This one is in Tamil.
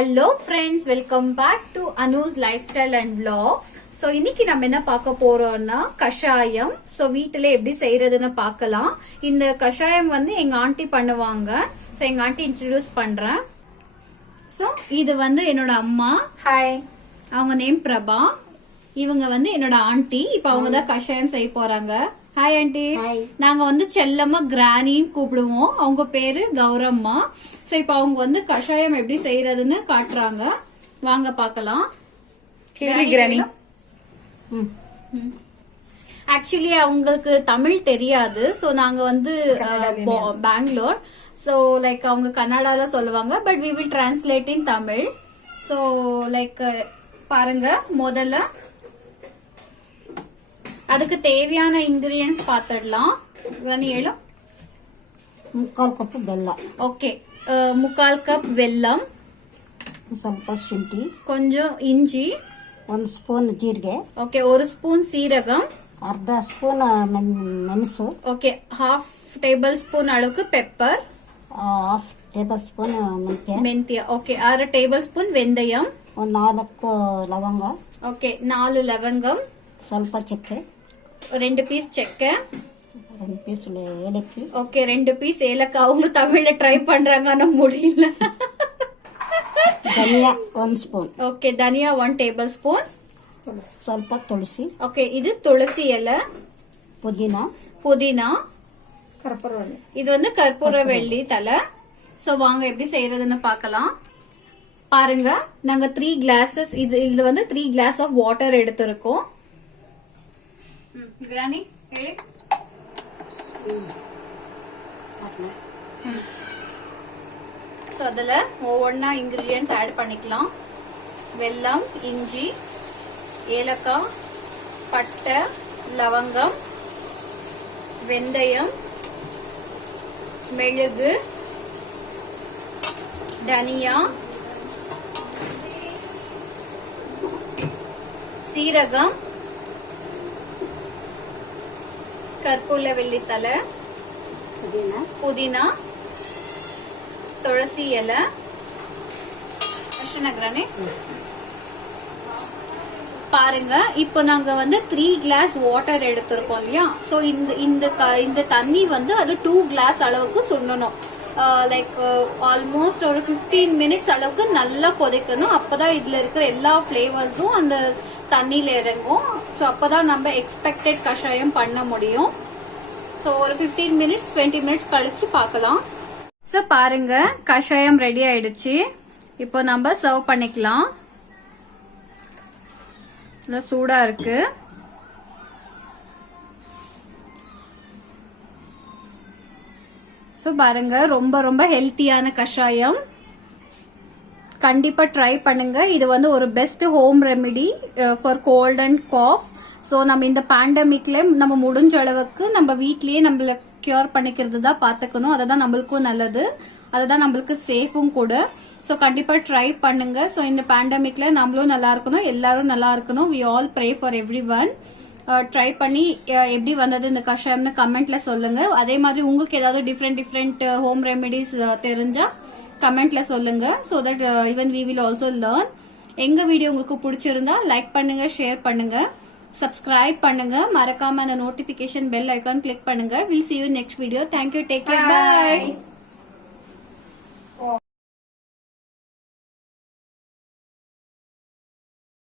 Hello friends, welcome back to Anu's lifestyle and vlogs. So இன்னைக்கு நம்ம என்ன பார்க்க போறோம்னா கஷாயம். ஸோ வீட்டில் எப்படி செய்யறதுன்னு பார்க்கலாம். இந்த கஷாயம் வந்து எங்க ஆண்டி பண்ணுவாங்க. ஸோ எங்க ஆண்டி இன்ட்ரடியூஸ் பண்றேன். ஸோ இது வந்து என்னோட அம்மா. ஹாய். அவங்க நேம் பிரபா. இவங்க வந்து என்னோட ஆண்டி. இப்ப அவங்க தான் கஷாயம் செய்ய போறாங்க. Hi aunty. நாங்க வந்து செல்லம்மா கிராணின்னு கூப்பிடுவோம். அவங்க பேரு கௌரம்மா. சோ இப்ப அவங்க வந்து கஷாயம் எப்படி செய்யறதுன்னு காட்டுறாங்க. வாங்க பாக்கலாம். கிராணி. ஆக்சுவலி அவங்களுக்கு தமிழ் தெரியாது. சோ நாங்க வந்து பெங்களூர். சோ லைக் அவங்க கன்னடால சொல்லுவாங்க. But we will translate in Tamil. So like பாருங்க, முதல்ல அதுக்கு தேவையான இன்கிரியன்ஸ் பாத்துடலாம். ಹೇಳು. 3/4 ಕಪ್ ಬೆಲ್ಲ. ஓகே, 3/4 கப் வெல்லம், ಸ್ವಲ್ಪ ಶುಂಠಿ, கொஞ்சம் இஞ்சி, 1 ಸ್ಪೂನ್ ಜೀರಿಗೆ, ஓகே 1 ஸ்பூன் சீரகம், ಅರ್ಧ ಸ್ಪೂನ್ ಮೆಣಸು, ஓகே 1/2 டேபிள் ஸ்பூன் அளவுக்கு பெப்பர், 1/2 ಟೇಬಲ್ ಸ್ಪೂನ್ மெந்தியா, ஓகே 1/2 டேபிள் ஸ்பூன் வெந்தயம், 4 ಲವಂಗ, ஓகே 4 லவங்கம், ಸ್ವಲ್ಪ ಚಕ್ಕೆ, 2 பீஸ் செக்கை, 2 ಪೀಸ್ ಏಲಕ್ಕಿ, ஓகே 2 பீஸ் ஏலக்காய். அவங்களும் தமிழ்ல ட்ரை பண்றாங்க, ஆனா முடியல. ಧನಿಯಾ 1 ಸ್ಪೂನ್, ஓகே தனியா 1 டேபிள் ஸ்பூன், ಸ್ವಲ್ಪ ತುಳಸಿ, ஓகே இது துளசி இலை, புதினா, ಕರ್ಪೂರವಳ್ಳಿ, இது வந்து கற்பூரவள்ளி தலை. சோ வாங்க எப்படி செய்யறதுன்னு பார்க்கலாம். பாருங்க, நாங்க 3 கிளாஸஸ், இது வந்து 3 கிளாஸ் ஆஃப் வாட்டர் எடுத்திருக்கோம். கிராணி ಹೇಳಿ. சோ அதுல ஒவ்வொன்னா இன்கிரிடியன்ட்ஸ் ஆட் பண்ணிக்கலாம். வெல்லம், இஞ்சி, ஏலக்காய், பட்டை, லவங்கம், வெந்தயம், மெழுகு, தனியா, சீரகம், கற்பூரவள்ளி தலை, புதினா, துளசி இலை. பாருங்க, இப்போ நாங்க வந்து 3 கிளாஸ் வாட்டர் எடுத்திருக்கோம் இல்லையா. சோ இந்த தண்ணி வந்து அது 2 கிளாஸ் அளவுக்கு சுண்டணும். லைக் ஆல்மோஸ்ட் ஒரு 15 மினிட்ஸ் அளவுக்கு நல்லா கொதிக்கணும். அப்பதான் இதுல இருக்கிற எல்லா பிளேவர்ஸும் அந்த தண்ணியில இறங்கும். ஸோ அப்பதான் நம்ம எக்ஸ்பெக்டட் கஷாயம் பண்ண முடியும். ஸோ ஒரு 15 மினிட்ஸ் 20 மினிட்ஸ் கழிச்சு பார்க்கலாம். ஸோ பாருங்க, கஷாயம் ரெடி ஆயிடுச்சு. இப்போ நம்ம சர்வ் பண்ணிக்கலாம். சூடா இருக்கு. ஸோ பாருங்க, ரொம்ப ரொம்ப ஹெல்த்தியான கஷாயம். கண்டிப்பா ட்ரை பண்ணுங்க. இது வந்து ஒரு best home remedy for cold and cough. So நம்ம இந்த பேண்டமிக்ல நம்ம முடிஞ்ச அளவுக்கு நம்ம வீட்லயே நம்மள கியூர் பண்ணிக்கிறது தான் பாத்துக்கணும். அதுதான் நம்மளுக்கும் நல்லது, அதுதான் நம்மளுக்கு சேஃபும் கூட. ஸோ கண்டிப்பா ட்ரை பண்ணுங்க. ஸோ இந்த பேண்டமிக்ல நம்மளும் நல்லா இருக்கணும், எல்லாரும் நல்லா இருக்கணும். We all pray for everyone. Try பண்ணி எப்படி வந்தது இந்த கஷாயம்னு கமெண்ட்ல சொல்லுங்க. அதே மாதிரி உங்களுக்கு ஏதாவது டிஃப்ரெண்ட் ஹோம் ரெமெடிஸ் தெரிஞ்சா கமெண்ட்ல சொல்லுங்க. So that even we will also learn. எங்க வீடியோ உங்களுக்கு பிடிச்சிருந்தா லைக் பண்ணுங்க, ஷேர் பண்ணுங்க, சப்ஸ்கிரைப் பண்ணுங்க, மறக்காம அந்த நோட்டிபிகேஷன் பெல் ஐகான் கிளிக் பண்ணுங்க. Will see you next video. Thank you. Take care. Bye.